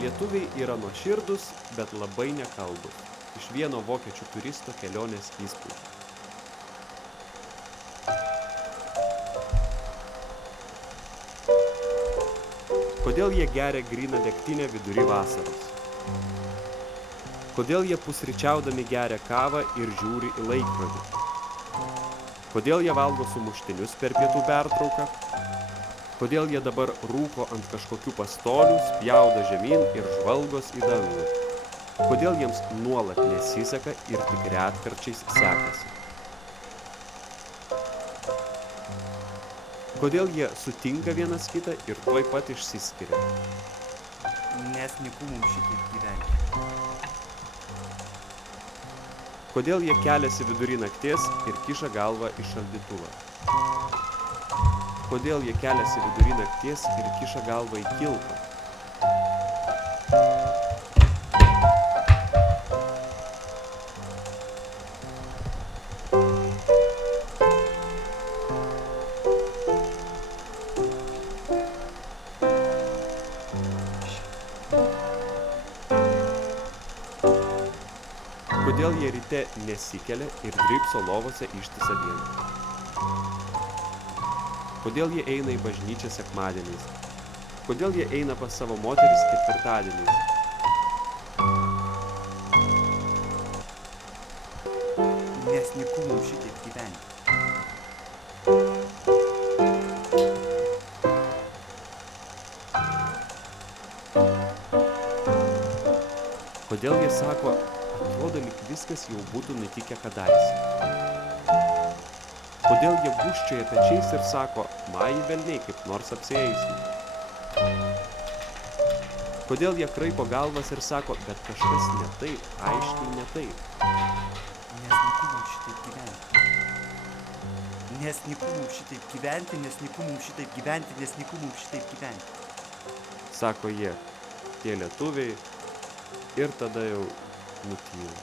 Lietuviai yra nuoširdūs, bet labai nekalbūs. Iš vieno vokiečių turisto kelionės įspūdžių. Kodėl jie geria gryną degtinę vidury vasaros? Kodėl jie pusryčiaudami geria kavą ir žiūri į laikrodį? Kodėl jie valgo sumuštinius per pietų pertrauką? Kodėl jie dabar rūko ant kažkokių pastolių, spjaudo žemyn ir žvalgos į dangų? Kodėl jiems nuolat nesiseka ir tik retkarčiais sekasi? Kodėl jie sutinka vienas kitą ir tuoj pat išsiskiria? Nes nyku mums šitaip gyventi. Kodėl jie keliasi vidury nakties ir kiša galvą į šaldytuvą? Kodėl jie keliasi vidury nakties ir kiša galvą į kilpą? Kodėl jie ryte nesikelia ir drybso lovose ištisą dieną? Kodėl jie eina į bažnyčią sekmadieniais? Kodėl jie eina pas savo moteris ketvirtadieniais? Nes nyku mums šitaip gyventi. Kodėl jie sako, atrodo, lyg viskas jau būtų nutikę kadaise? Kodėl jie gūžčioja pečiais ir sako, maji velniai, kaip nors apsieisim? Kodėl jie kraipo galvas ir sako, bet kažkas ne taip, aiškiai ne taip? Nes nyku mums šitaip gyventi. Nes nyku mums šitaip gyventi, nes nyku mums šitaip gyventi, nes nyku mums šitaip gyventi. Sako jie, tie lietuviai, ir tada jau nutyla.